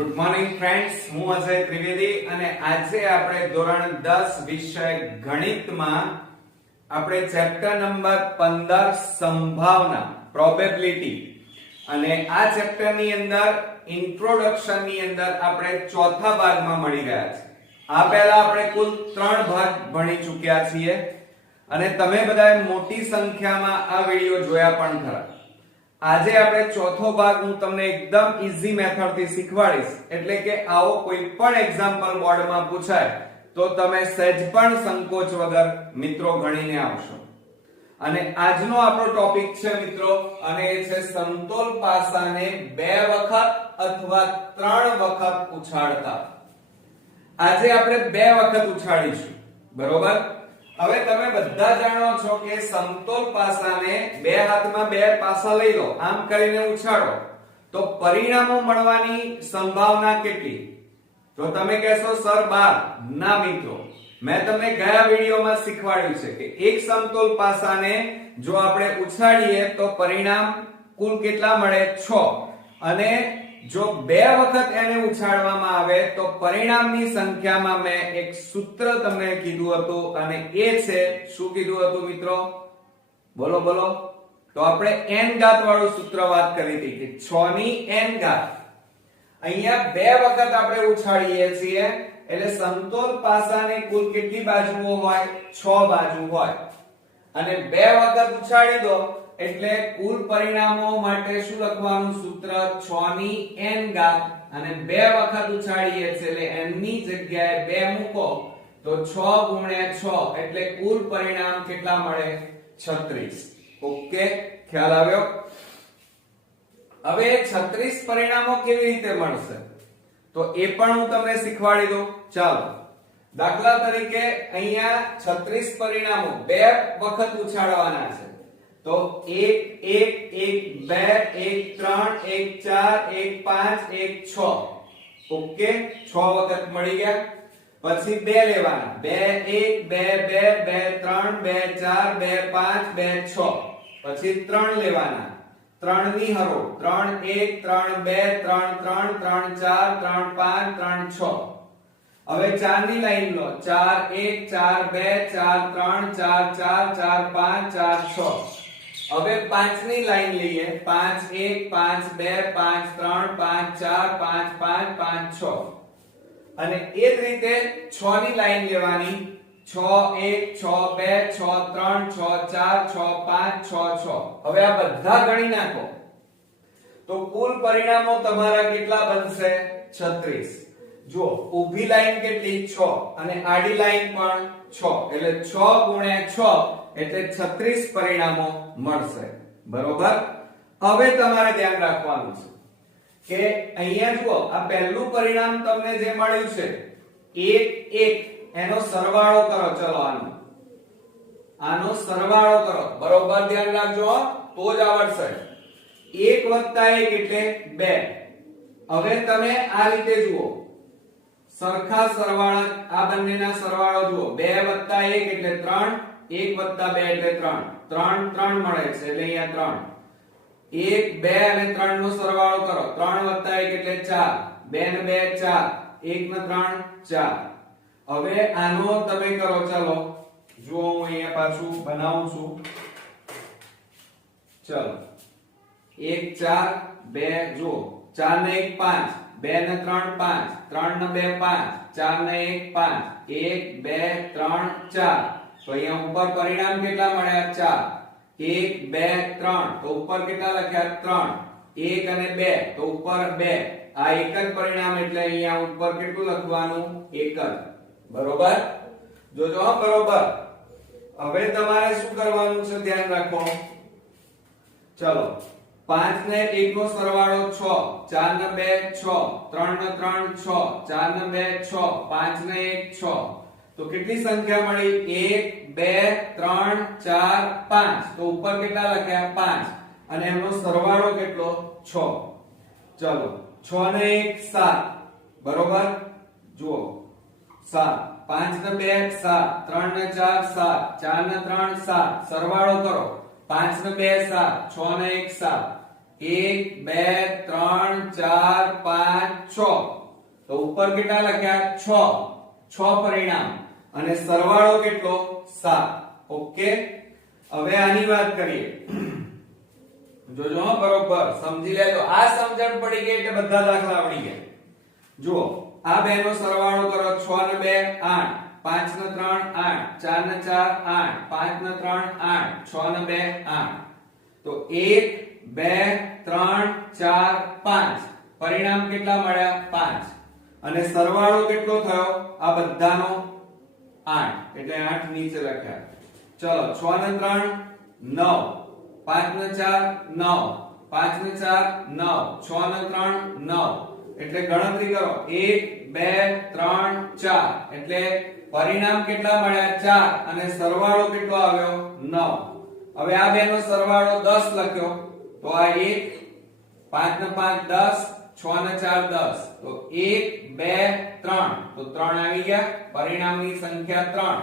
Good morning friends હું અજય ત્રિવેદી અને આજે આપણે ધોરણ 10 વિષય ગણિતમાં આપણે ચેપ્ટર નંબર 15 સંભાવના પ્રોબેબિલિટી અને આ ચેપ્ટરની અંદર ઇન્ટ્રોડક્શનની અંદર આપણે ચોથા ભાગમાં મળી ગયા છે આ પહેલા આપણે કુલ 3 ભાગ ભણી ચૂક્યા છીએ. અને તમે બધાએ મોટી સંખ્યામાં આ વિડિયો જોયા પણ ખરા. આજે આપણે ચોથો ભાગ હું તમને એકદમ ઈઝી મેથડથી શીખવાડીશ. એટલે કે આવો કોઈ પણ એક્ઝામ્પલ બોર્ડમાં પૂછાય, તો તમે સહેજ પણ સંકોચ વગર મિત્રો ગણીને આવશો. અને આજનો આપણો ટોપિક છે મિત્રો, અને એ છે સમતોલ પાસાને બે વખત અથવા ત્રણ વખત ઉછાળતા. આજે આપણે બે વખત ઉછાળીશું. બરોબર? હવે તમે બધા જાણો છો કે સમતોલ પાસાને બે હાથમાં બે પાસા લઈ લો. આમ કરીને ઉછાળો. તો પરિણામો મળવાની સંભાવના કેટલી? તો તમે કહેશો, સર, બાર. ના, મિત્રો. મેં તમને ગયા વિડીયોમાં શીખવાડ્યું છે કે એક સમતોલ પાસાને જો આપણે ઉછાળીએ તો પરિણામ કુલ કેટલા મળે? 6 અને જો બે વખત એને ઉછાળવામાં આવે, તો પરિણામની સંખ્યામાં મેં એક સૂત્ર તમને કીધું હતું અને એ છે, શું કીધું હતું મિત્રો? બોલો બોલો. તો આપણે n ઘાત વાળું સૂત્ર વાત કરી હતી કે 6 ની n ઘાત. અહીંયા બે વખત આપણે ઉછાળીએ છીએ, એટલે સમતોલ પાસાને કુલ કેટલી બાજુઓ હોય? 6 બાજુ હોય. અને બે વખત ઉછાળી દો એટલે કુલ પરિણામો માટે શું લખવાનું? સૂત્ર 6 ની n ઘાત. અને બે વખત ઉછાળીએ એટલે n ની જગ્યાએ બે મૂકો, તો 6 6 એટલે કુલ પરિણામ કેટલા મળે? 36 ઓકે, ખ્યાલ આવ્યો? હવે 36 પરિણામો કેવી રીતે મળશે? તો એ પણ હું તમને શીખવાડી દઉં. ચાલો. દાખલા તરીકે અહીંયા 36 પરિણામો બે વખત ઉછાળવાના છે. તો 1 1 1 2 1 3 1 4 1 5 1 6 ઓકે? 6 વખત મળી ગયા. પછી બે લેવાના. બે, એક, બે બે બે, ત્રણ, બે, ચાર, બે, પાંચ, બે, છ. પછી ત્રણ લેવાના. ત્રણની હરો. ત્રણ, એક, ત્રણ, બે, ત્રણ ત્રણ ત્રણ, ચાર, ત્રણ, પાંચ, ત્રણ, છ. હવે ચારની લાઈન લો. ચાર, એક, ચાર, બે, ચાર, ત્રણ, ચાર ચાર ચાર, પાંચ, ચાર, છ. હવે પાંચની લાઈન લઈએ. પાંચ, એક, પાંચ, બે, પાંચ, ત્રણ, પાંચ, ચાર, પાંચ પાંચ પાંચ, છ. અને એ જ રીતે 6 ની લાઈન લેવાની. 6 1 6 2 6 3 6 4 6 5 6 6 હવે આ બધા ગણી નાખો. તો કુલ પરિણામો તમારા કેટલા બનશે? 36 જુઓ, ઊભી લાઈન કેટલી? 6 અને આડી લાઈન પણ 6 એટલે 6 ગુણ્યા 6 એટલે 36 પરિણામો મળશે. બરોબર? હવે તમારે ધ્યાન રાખવાનું છે કે અહીંયા જુઓ, આ પહેલું પરિણામ તમને જે મળ્યું છે 1 1 એનો સરવાળો કરો, ચલો આનો. આનો સરવાળો કરો. બરોબર ધ્યાન રાખજો તો જ આવડશે. 1 1 એટલે 2 હવે તમે આ રીતે જુઓ. સરખા સરવાળા, આ બંનેના સરવાળો જુઓ. 2 1 એટલે 3 1 2 એટલે 3 3 3 મળે છે એટલે અહીંયા ત્રણ. એક, બે અને ત્રણ નો સરવાળો કરો. ત્રણ વત્તા એક એટલે ચાર. બે ને બે, ચાર. એક ને ત્રણ, ચાર. હવે આનો તમે કરો, ચાલો. જુઓ હું અહીંયા પાછું બનાવું છું. ચલો. એક, ચાર, બે, જુઓ. ચાર ને એક, પાંચ. બે ને ત્રણ, પાંચ. ત્રણ ને બે, પાંચ. ચાર ને એક, પાંચ. એક, બે, ત્રણ, ચાર. તો અહીંયા ઉપર પરિણામ કેટલા મળ્યા? ચાર. એક, બે, ત્રણ. તો ઉપર કેટલા લખ્યા? ત્રણ. એક અને બે. તો ઉપર બે. આ એક જ પરિણામ એટલે અહીંયા ઉપર કેટલું લખવાનું? એક જ. બરોબર? જોજો હો, બરોબર. હવે તમારે શું કરવાનું છે? ધ્યાન રાખો. ચલો. 5 ને 1 નો સરવાળો 6 4 ને 2 6 3 ને 3 6 4 ને 2 6 5 ને 1 6 તો કેટલી સંખ્યા મળી? 1 2 3 4 5 તો ઉપર કેટલા લખ્યા? 5 અને એનો સરવાળો કેટલો? 6 ચલો 6 ને 1 7 બરોબર? જુઓ. 7 5 ને 2 7 3 ને 4 7 4 ને 3 7 સરવાળો કરો. 5 ને 2 7 6 ને 1 7 એક, બે, ત્રણ, ચાર, પાંચ, છ. તો ઉપર કેટલા લખ્યા? છ. છ પરિણામ. અને સરવાળો કેટલો? સાત. ઓકે? હવે આની વાત કરીએ. જોજો બરોબર. સમજી લેજો આ સમજણ પડી ગઈ એટલે બધા દાખલા આવડી ગયા. જુઓ, આ બે નો સરવાળો કરો. 6 ને 2 8 5 ને 3 8 4 ને 4 8 5 ને 3 8 6 ને 2 8 તો 1 2 3 4 5 પરિણામ કેટલા મળ્યા? 5 અને સરવાળો કેટલો થયો? આ બધાનો 8 એટલે 8 નીચે લખ્યા. ચલો 6 ને 3 9 5 ને 4 9 5 ને 4 9 6 ને 3 9 એટલે ગણતરી કરો. 1 2 3 4 એટલે પરિણામ કેટલા મળ્યા? 4 અને સરવાળો કેટલો આવ્યો? 9 હવે આ બેનો સરવાળો 10 લખ્યો. તો આ 1 5 ને 5 10 6 ને 4 10 તો 1 2 3 તો 3 આવી ગયા. પરિણામની સંખ્યા 3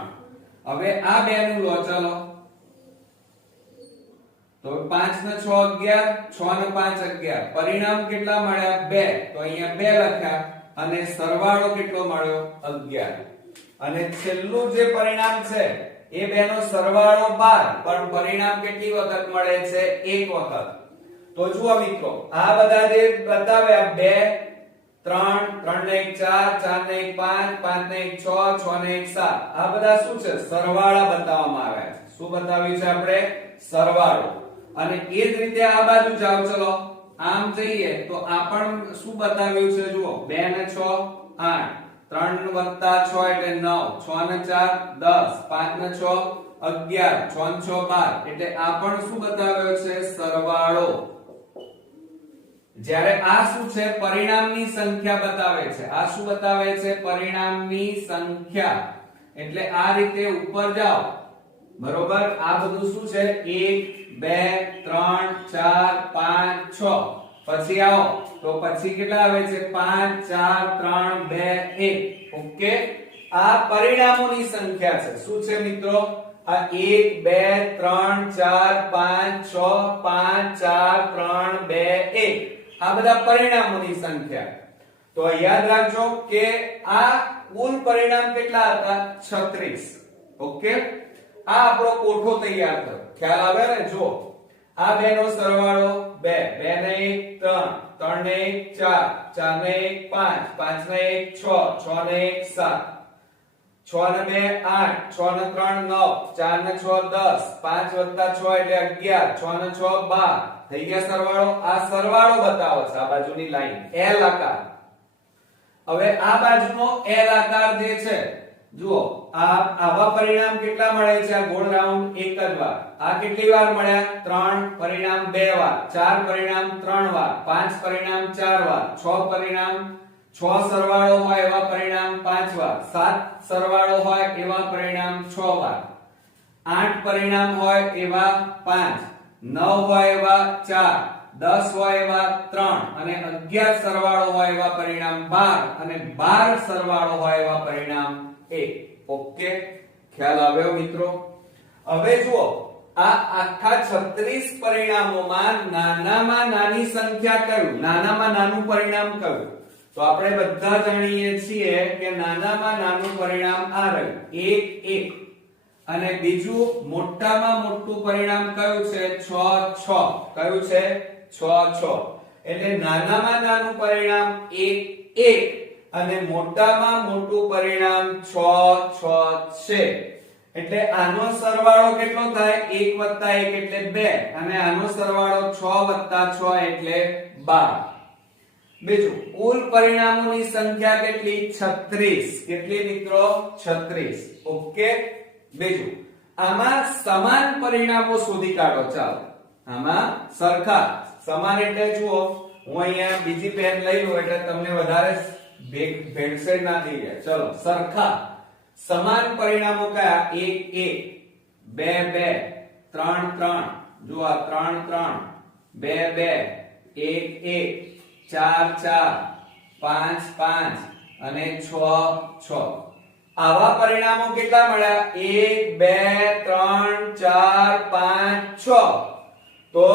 હવે આ બે નું લો, ચાલો. તો 5 ને 6 11 6 ને 5 11 પરિણામ કેટલા મળ્યા? 2 તો અહીંયા 2 લખ્યા. અને સરવાળો કેટલો મળ્યો? 11 અને છેલ્લું જે પરિણામ છે, એ બેનો સરવાળો 12 પણ પરિણામ કેટલી વખત મળે છે? એક વખત. તો જુઓ મિત્રો, આ બધા જે બતાવ્યા 2 3 3 ને 1 4 4 ને 1 5 5 ને એક છ છ ને 1 7 આ બધા શું છે? સરવાળા બતાવવામાં આવ્યા છે. શું બતાવ્યું છે આપણે? સરવાળો. અને એ જ રીતે આ બાજુ જાઓ, ચલો. આમ જઈએ તો આ પણ શું બતાવ્યું છે? જુઓ, બે ને 6 8 3 વત્તા છ એટલે નવ. છ ને 4 10 5 ને 6 11 6 ને છ, બાર. એટલે આ પણ શું બતાવ્યો છે? સરવાળો. જ્યારે આ શું છે? પરિણામની સંખ્યા બતાવે છે. આ શું બતાવે છે? પરિણામની સંખ્યા. એટલે આ રીતે ઉપર જાઓ. બરોબર? આ બધું શું છે? 1 2 3 4 5 6 પછી આવો. તો પછી કેટલા આવે છે? 5 4 3 2 1 ઓકે? આ પરિણામોની સંખ્યા છે. શું છે મિત્રો? આ 1 2 3 4 5 6 5 4 3 2 1 આ બધા પરિણામોની સંખ્યા. તો યાદ રાખજો કે આ કુલ પરિણામ કેટલા હતા? 36 ઓકે? આ આપણો કોઠો તૈયાર થયો. ખ્યાલ આવે ને? જો આ બે નો સરવાળો 2 2 ને 1 3 3 ને 1 4 4 ને 1 5 5 ને 1 6 6 ને 1 7 6 ને 2 8 6 ને 3 9 4 ને 6 10 5 વત્તા 6 એટલે 11 6 ને 6 12 થઈ ગયા સરવાળો? આ સરવાળો બતાવો છે, આ બાજુની લાઈન L આકાર. હવે આ બાજુનો L આકાર જે છે, જુઓ, આ આવા પરિણામ કેટલા મળે છે? આ ગોળ રાઉન્ડ એક જ વાર. આ કેટલી વાર મળ્યા? ત્રણ પરિણામ બે વાર. ચાર પરિણામ ત્રણ વાર. પાંચ પરિણામ ચાર વાર. છ પરિણામ છ સરવાળો હોય એવા પરિણામ પાંચ વાર. સાત સરવાળો હોય એવા પરિણામ છ વાર. આઠ પરિણામ હોય એવા પાંચ. નવ હોય ચાર એક. હવે જુઓ, આ આખા 36 પરિણામોમાં નાનામાં નાની સંખ્યા કયું? નાનામાં નાનું પરિણામ કયું? તો આપણે બધા જાણીએ છીએ કે નાનામાં નાનું પરિણામ આ રહ્યું. 1 1 અને બીજું, મોટામાં મોટું પરિણામ કયું છે? 6 6 કયું છે? 6 6 એટલે નાનામાં નાનું પરિણામ 1 1 અને મોટામાં મોટું પરિણામ 6 6 છે. એટલે આનો સરવાળો કેટલો થાય? 1 1 એટલે 2 અને આનો સરવાળો 6 6 એટલે 12 બીજું, કુલ પરિણામોની સંખ્યા કેટલી? 36 કેટલી મિત્રો? 36 ઓકે? બીજું આમાં સમાન પરિણામો શોધી કાઢો, ચાલો. આમાં સરખા, સમાન એટલે જુઓ, હું અહીંયા બીજી પેન લઈ લઉં એટલે તમને વધારે ભેળસેળ ના થઈ જાય. ચલો, સરખા. સમાન પરિણામો કયા? એક એક, બે બે, ત્રણ ત્રણ. જુઓ ત્રણ ત્રણ. બે બે, એક એક, ચાર ચાર, પાંચ પાંચ, અને છ છ. આવા પરિણામો કેટલા મળ્યા? એક, બે, ત્રણ, ચાર, પાંચ, છ. તો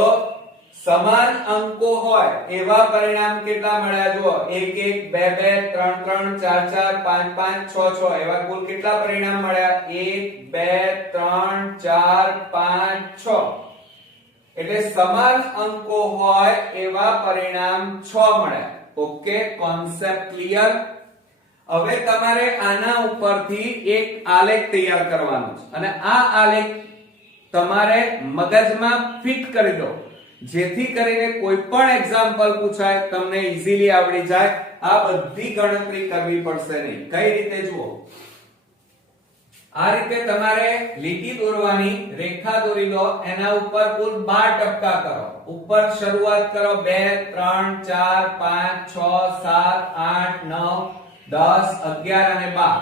સમાન અંકો હોય, એવા પરિણામ કેટલા મળ્યા જુઓ? 1 1 2 2 3 3 4 4 5 5 6 6 એવા કુલ કેટલા પરિણામ મળ્યા? 1 2 3 4 5 6 એટલે સમાન અંકો હોય, એવા પરિણામ 6 મળ્યા. Okay, concept clear? હવે તમારે આના ઉપરથી એક આલેખ તૈયાર કરવાનો છે. અને આ આલેખ તમારે મગજમાં ફિટ કરી દો. જેથી કરીને કોઈ પણ એક્ઝામ્પલ પૂછાય, તમને ઈઝીલી આવડી જાય. આ બધી ગણતરી કરવી પડશે નહીં. કઈ રીતે જુઓ? આ રીતે તમારે લીટી દોરવાની, રેખા દોરી લો, એના ઉપર કુલ 12 ટપકા કરો. ઉપર શરૂઆત કરો. 2 3 4 5 6 7 8 9 10 11 અને બાર.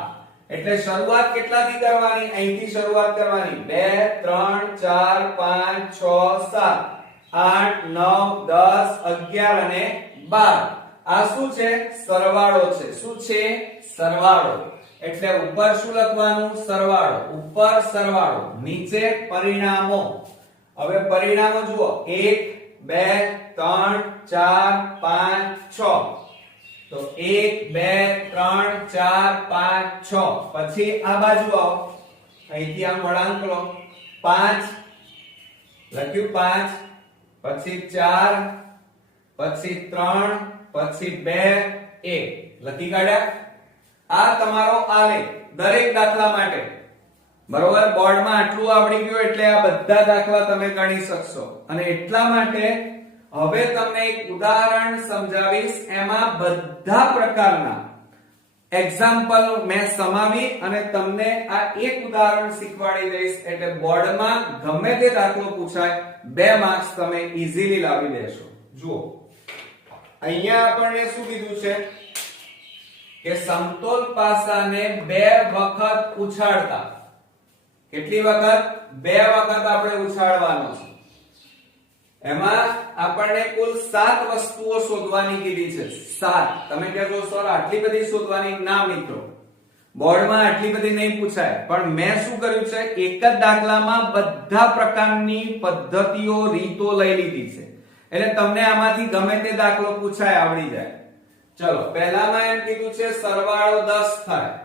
એટલે શરૂઆત કેટલાથી કરવાની? અહીંથી શરૂઆત કરવાની. 2 3 4 5 6 7 8 9 10 11 અને બાર. આ શું છે? સરવાળો છે. શું છે? સરવાળો. એટલે ઉપર શું લખવાનું? સરવાળો. ઉપર સરવાળો. નીચે પરિણામો. હવે પરિણામો જુઓ. 1 2 3 4 5 6 તો 1 2 3 4 5 6 પછી આ બાજુ આવો. અહીંથી આમ વળાંક લો. પાંચ. લખ્યું પાંચ. પછી ચાર. પછી ત્રણ. પછી 2 1 લખી કાઢ્યા? આ તમારો આલેખ દરેક દાખલા માટે. બરોબર? બોર્ડમાં આટલું આવડી ગયું એટલે આ બધા દાખલા તમે ગણી શકશો. અને એટલા માટે હવે તમને એક ઉદાહરણ સમજાવીશ. એમાં બધા પ્રકારના એક્ઝામ્પલ મેં સમાવી અને તમને આ એક ઉદાહરણ શીખવાડી દઈશ. એટલે બોર્ડમાં ગમે તે દાખલો પૂછાય, બે માર્ક્સ તમે ઈઝીલી લાવી દેશો. જુઓ. અહીંયા આપણને શું કીધું છે? કે સમતોલ પાસાને બે વખત ઉછાળતા. કેટલી વખત? બે વખત આપણે ઉછાળવાનો છે. એમાં આપણને કુલ સાત વસ્તુઓ શોધવાની કીધી છે. સાત. તમે કહેશો સર, આટલી બધી શોધવાની ના મિત્રો. બોર્ડમાં આટલી બધી નહીં પૂછાય. પણ મેં શું કર્યું છે? એક જ દાખલામાં બધા પ્રકારની પદ્ધતિઓ, રીતો લઈ લીધી છે. એટલે તમને આમાંથી ગમે તે દાખલો પૂછાય, આવડી જાય. ચલો, પહેલામાં એમ કીધું છે, સરવાળો 10 થાય.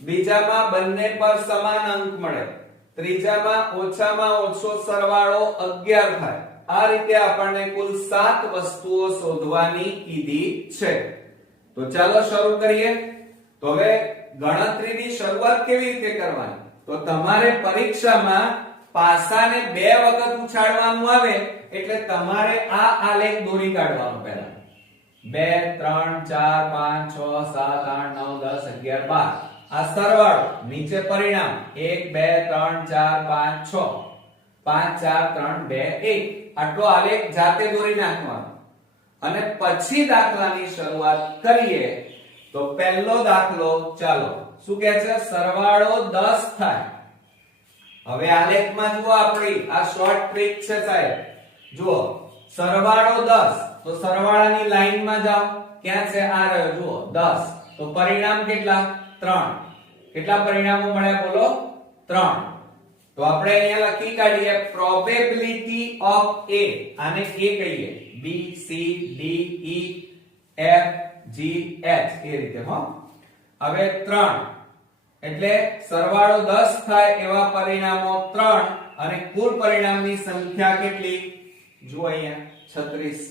બીજામાં બંને પર સમાન અંક મળે. ત્રીજામાં ઓછામાં ઓછો સરવાળો 11 થાય. આ રીતે આપણને કુલ સાત વસ્તુઓ શોધવાની કીધી છે. તો ચાલો શરૂ કરીએ. તો હવે ગણતરીની શરૂઆત કેવી રીતે કરવાની? તો તમારે પરીક્ષામાં પાસાને બે વખત ઉછાળવાનું આવે, એટલે તમારે આ આલેખ દોરી કાઢવાનો પહેલા. બે, ત્રણ, ચાર, પાંચ, છ, સાત, આઠ, નવ, દસ, અગિયાર, બાર. આ સરવાળો, નીચે પરિણામ, એક, બે, ત્રણ, ચાર, પાંચ, છ. પાંચ, ચાર, ત્રણ, બે, એક. આટલો આલેખ જાતે દોરી નાખવાનો. અને પછી દાખલાની શરૂઆત કરીએ, તો પહેલો દાખલો ચાલો. શું કહે છે? સરવાળો 10 થાય. હવે આલેખમાં જુઓ આપણી, આ શોર્ટ ટ્રીક છે સાહેબ. જુઓ, સરવાળો 10 તો સરવાળાની લાઈનમાં જાઓ. ક્યાં છે? આ રહ્યો, જુઓ 10 તો પરિણામ કેટલા? 3 કેટલા પરિણામો મળ્યા બોલો? 3 તો આપણે અહીંયા લખી કાઢીએ પ્રોબેબિલિટી ઓફ a. આને a કહીએ. B, c, d e f, g, h. એ રીતે, હો. હવે 3 એટલે સરવાળો 10 થાય એવા પરિણામો 3 અને કુલ પરિણામની સંખ્યા કેટલી? જુઓ અહીંયા 36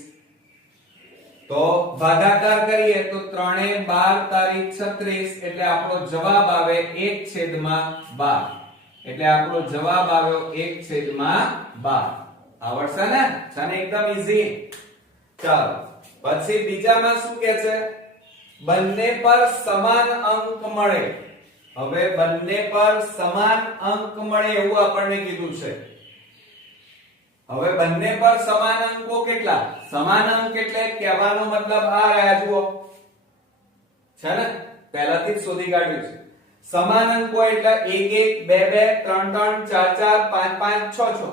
તો ભાગાકાર કરીએ તો 3 એ 12 તારીખ 36 એટલે આપણો જવાબ આવે 1 છેદમાં 12 એટલે આપણો જવાબ આવ્યો 1 છેદમાં 12 આવડશે ને? છે એકદમ ઈઝી ચાલો, પછી બીજામાં શું કહે છે? બંને પર સમાન અંક મળે. હવે બંને પર સમાન અંક મળે એવું આપણને કીધું છે. હવે બંને પર સમાન અંકો કેટલા? સમાન અંક એટલે કહેવાનો મતલબ આ રહ્યા જુઓ. છે ને પહેલાથી જ શોધી કાઢ્યું છે. સમાન અંકો એટલે 1 1 2 2 3 3 4 4 5 5 6 6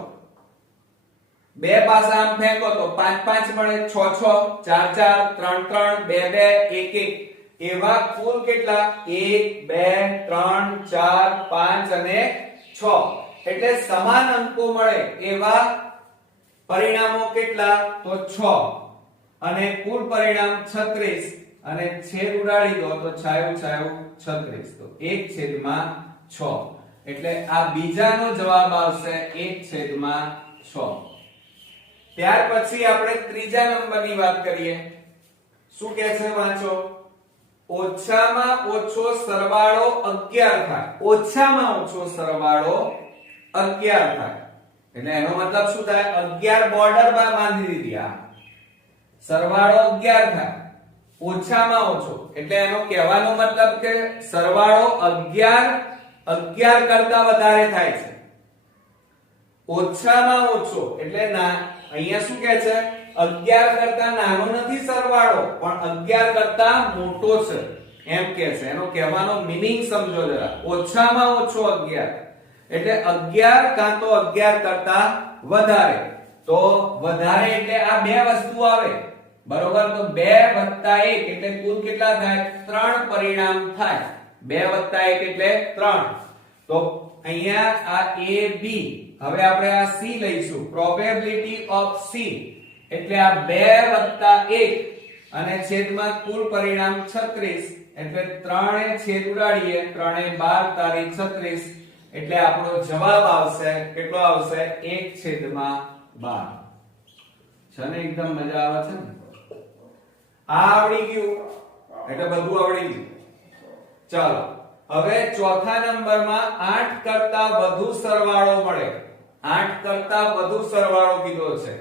બે પાસા આમ ફેંકો તો 5 5 મળે 6 6 4 4 3 3 2 2 1 1 એવા કુલ કેટલા? 1 2 3 4 5 અને 6 એટલે સમાન અંકો મળે એવા પરિણામો કેટલા? તો 6 અને કુલ પરિણામ 36 અને છેદ ઉડાડી દો તો છાયું છાયું 36 તો 1 છેદમાં 6 એટલે આ બીજાનો જવાબ આવશે 1 છેદમાં 6 ત્યાર પછી આપણે ત્રીજા નંબરની વાત કરીએ. શું કહે છે વાંચો? ઓછામાં ઓછો સરવાળો 11 થાય. ઓછામાં ઓછો સરવાળો 11 થાય. એટલે એનો મતલબ શું થાય? 11 બોર્ડર બાંધી દીધી. આ સરવાળો 11 થાય. ઓછામાં ઓછો. એટલે એનો કહેવાનો મતલબ કે સરવાળો 11 11 કરતા વધારે થાય છે. ઓછામાં ઓછો. એટલે ના, અહીંયા શું કહે છે? 11 કરતા નાનો નથી સરવાળો, પણ 11 કરતા મોટો છે. એમ કે છે. એનો કહેવાનો મીનિંગ સમજો જરા. ઓછામાં ઓછો 11 એટલે 11 કાં તો 11 કરતા વધારે. તો વધારે એટલે આ બે વસ્તુ આવે. બરોબર? તો 2 1 એટલે કુલ કેટલા થાય? 3 પરિણામ થાય. 2 1 એટલે 3 તો અહીંયા આ a, b. હવે આપણે આ c લઈશું. Probability of c. એટલે આ 2 1 અને છેદમાં કુલ પરિણામ 36 એટલે 3 એ છેદ ઉડાડીએ. 3 એ 12 તારી 36 એટલે આપણો જવાબ આવશે, કેટલો આવશે? 1 છેદમાં 12 છે ને? એકદમ મજા આવે છે ને? આ આવડી ગયું. એટલે બધું આવડી ગયું. ચાલો, હવે ચોથા નંબરમાં 8 કરતા વધુ સરવાળો મળે. 8 કરતા વધુ સરવાળો કીધો છે.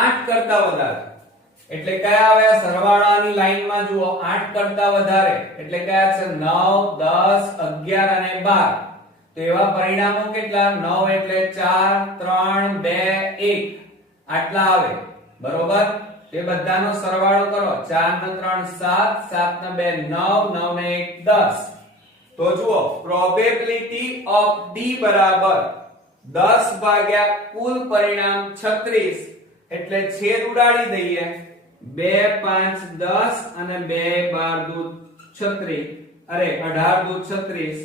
8 કરતા વધારે. એટલે કયા આવ્યા સરવાળાની લાઈનમાં જુઓ 8 કરતા વધારે. એટલે કયા છે? 9 10 11 અને 12 તો એવા પરિણામો કેટલા? 9 એટલે 4 3 2 1 આટલા આવે. બરોબર? તે બધાનો સરવાળો કરો. 4 ને 3 7 7 ને 2 9 9 ને 1 10 તો જુઓ પ્રોબેબિલિટી ઓફ d બરાબર 10 ભાગ્યા કુલ પરિણામ 36 એટલે છેદ ઉડાડી દઈએ. 2 5 10 અને 2 12 દૂધ 36 અરે 18 દૂધ 36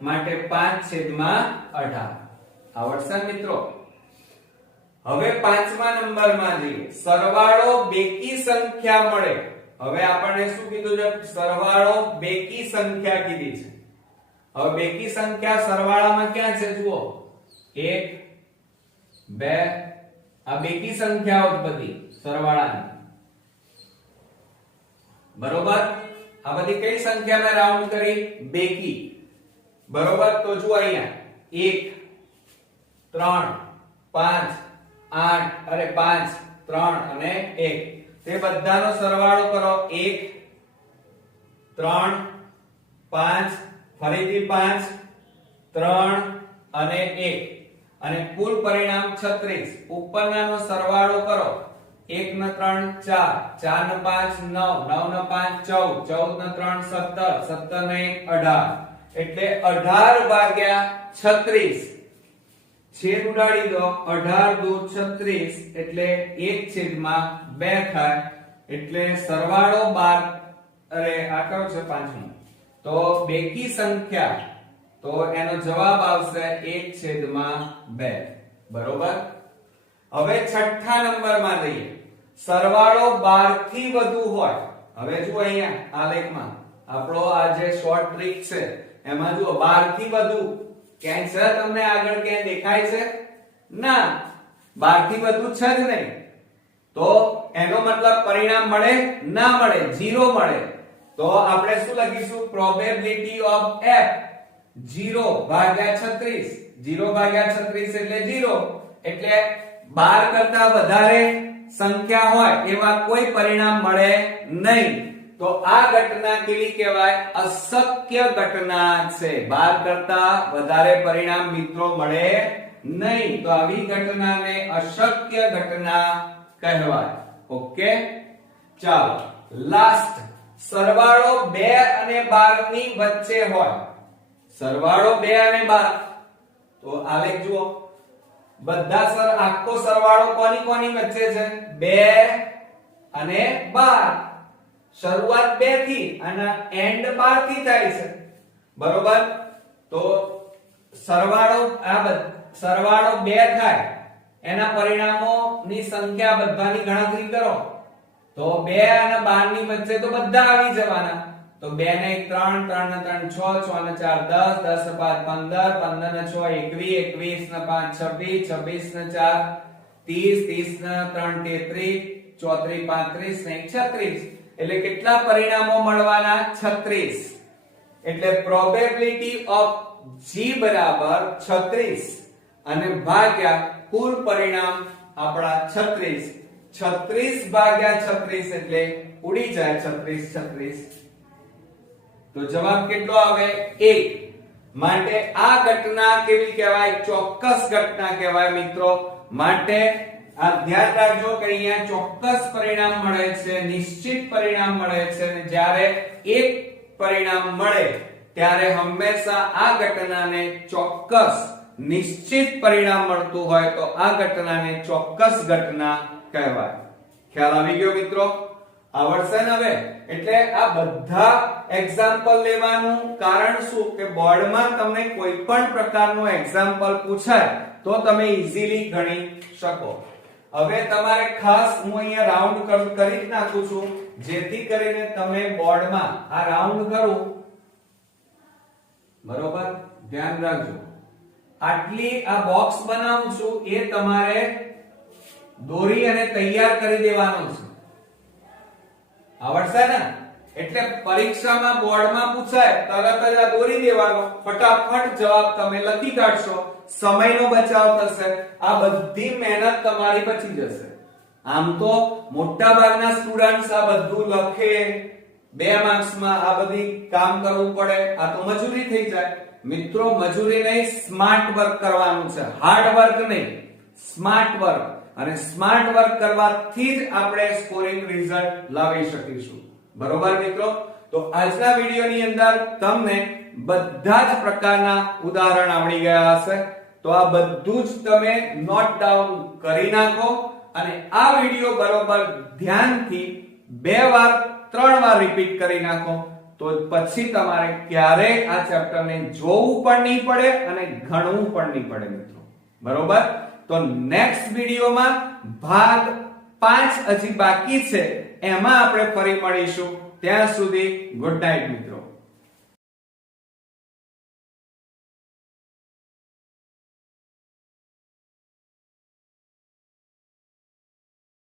માટે 5 છેદમાં 18 આવડશે મિત્રો હવે પાંચમા નંબરમાં જઈએ. સરવાળો બેકી સંખ્યા મળે. હવે આપણને શું કીધું છે? સરવાળો બેકી સંખ્યા કીધી છે. હવે બેકી સંખ્યા સરવાળામાં ક્યાં છે? જુઓ. 1 2 આ બેકી સંખ્યાઓ ઉત્પત્તિ સરવાળાની. બરોબર? આ બધી કઈ સંખ્યા મેં રાઉન્ડ કરી? બેકી. બરોબર? તો જુઓ અહીંયા. 1 3 5 8 અરે 5 3 અને એક. તે બધાનો સરવાળો કરો. 1 3 5 ફરીથી 5 3 અને એક. અને કુલ પરિણામ 36 ઉપરનાનો સરવાળો કરો. એક ને 3 4 4 ને 5 9 9 ને 5 14 14 ને 3 17 17 ને 1 18 એટલે 18 ભાગ્યા 36 છેદ ઉડાડી દો 18 દુ 36 એટલે 1 છેદમાં 2 થાય એટલે સરવાળો 12 અરે આ કયો છે પાંચમો. તો બેકી સંખ્યા, તો એનો જવાબ આવશે 1 છેદમાં 2 બરોબર? હવે છઠ્ઠા નંબરમાં લઈએ સરવાળો 12 થી વધુ હોય, હવે જુઓ અહીંયા આ લેખમાં. આપણો આ જે શોર્ટ ટ્રીક છે, એમાં જુઓ 12 થી વધુ છે તમને આગળ ક્યાંય દેખાય છે? ના. 12 થી વધુ છે જ નહીં. તો એનો મતલબ પરિણામ મળે? ના મળે. ઝીરો મળે. તો આપણે શું લખીશું? Probability of f. 0 ભાગ્યા 36 0 ભાગ્યા 36 એટલે 0 એટલે 12 કરતા વધારે સંખ્યા હોય એવા કોઈ પરિણામ મળે નહીં. તો આ ઘટના કેવી કહેવાય? અશક્ય ઘટના છે. બાર કરતા વધારે પરિણામ મિત્રો મળે નહીં. તો આવી ઘટનાને અશક્ય ઘટના કહેવાય. ઓકે? ચાલો. લાસ્ટ સરવાળો 2 અને 12 ની વચ્ચે હોય. સરવાળો 2 અને 12 તો આલેખ જુઓ. બધા સર, આખો સરવાળો કોની કોની વચ્ચે છે? 2 અને 12 શરૂઆત 2 થી અને એન્ડ 12 થી થાય છે. બરોબર? તો સરવાળો આ સરવાળો બે થાય. એના પરિણામોની સંખ્યા બધાની ગણતરી કરો. તો બે અને બારની વચ્ચે તો બધા આવી જવાના. તો બે ને એક ત્રણ ત્રણ ને ત્રણ છ છ ને ચાર દસ દસ ને પાંચ પંદર પંદર ને છ એકવીસ એકવીસ ને પાંચ છવ્વીસ છવ્વીસ ને ચાર, ત્રીસ ત્રીસ ને ત્રણ તેત્રીસ, ચોત્રીસ, પાંત્રીસ ને એક છત્રીસ એટલે કેટલા પરિણામો મળવાના? છત્રીસ. એટલે પ્રોબેબિલિટી ઓફ g બરાબર 36 અને ભાગ્યા કુલ પરિણામ આપણા 36 36 ભાગ્યા 36 એટલે ઉડી જાય 36 36 તો જવાબ કેટલો આવે? 1 માટે આ ઘટના કેવી કહેવાય? ચોક્કસ ઘટના કહેવાય મિત્રો. માટે આ ધ્યાન રાખજો કે અહીંયા ચોક્કસ પરિણામ મળે છે, નિશ્ચિત પરિણામ મળે છે અને જ્યારે એક પરિણામ મળે, ત્યારે હંમેશા આ ઘટનાને ચોક્કસ નિશ્ચિત પરિણામ મળતું હોય તો આ ઘટનાને ચોક્કસ ઘટના કહેવાય. ખ્યાલ આવી ગયો મિત્રો? આવડશે ને હવે. એટલે આ બધા એક્ઝામ્પલ લેવાનું કારણ શું? કે બોર્ડમાં તમને કોઈ પણ પ્રકારનું એક્ઝામ્પલ પૂછાય, તો તમે ઈઝીલી ગણી શકો. હવે તમારે ખાસ હું અહીંયા રાઉન્ડ કરી જ નાખું છું. જેથી કરીને તમે બોર્ડમાં આ રાઉન્ડ કરો. બરોબર? ધ્યાન રાખજો. આટલી આ બોક્સ બનાવું છું, એ તમારે દોરી અને તૈયાર કરી દેવાનું છે. આવડશે ને? એટલે પરીક્ષામાં બોર્ડમાં પૂછાય, તરત જ આ દોરી દેવાનો. ફટાફટ જવાબ તમે લખી કાઢશો. સમયનો બચાવ થશે. આ બધી મહેનત તમારી બચી જશે. આમ તો મોટા ભાગના સ્ટુડન્ટ્સ આ બધું લખે, બે માર્ક્સમાં આ બધી કામ કરવું પડે. આ તો મજૂરી થઈ જાય. મિત્રો, મજૂરી નહીં સ્માર્ટ વર્ક કરવાનું છે. હાર્ડ વર્ક નહીં સ્માર્ટ વર્ક અને સ્માર્ટ વર્ક કરવાથી જ આપણે સ્કોરિંગ રિઝલ્ટ લાવી શકીશું. બરોબર મિત્રો? તો આજના વિડીયોની અંદર તમને બધા જ પ્રકારના ઉદાહરણ આવડી ગયા હશે. તો આ બધું જ તમે નોટ ડાઉન કરી નાખો અને આ વીડિયો બરોબર ધ્યાનથી બે વાર, ત્રણ વાર રિપીટ કરી નાખો. તો પછી તમારે ક્યારેય આ ચેપ્ટરને જોવું પણ નહીં પડે અને ગણવું પણ નહીં પડે મિત્રો. બરોબર? તો નેક્સ્ટ વિડીયોમાં ભાગ પાંચ હજી બાકી છે. એમાં આપણે ફરી મળીશું. ત્યાં સુધી ગુડ નાઇટ મિત્રો.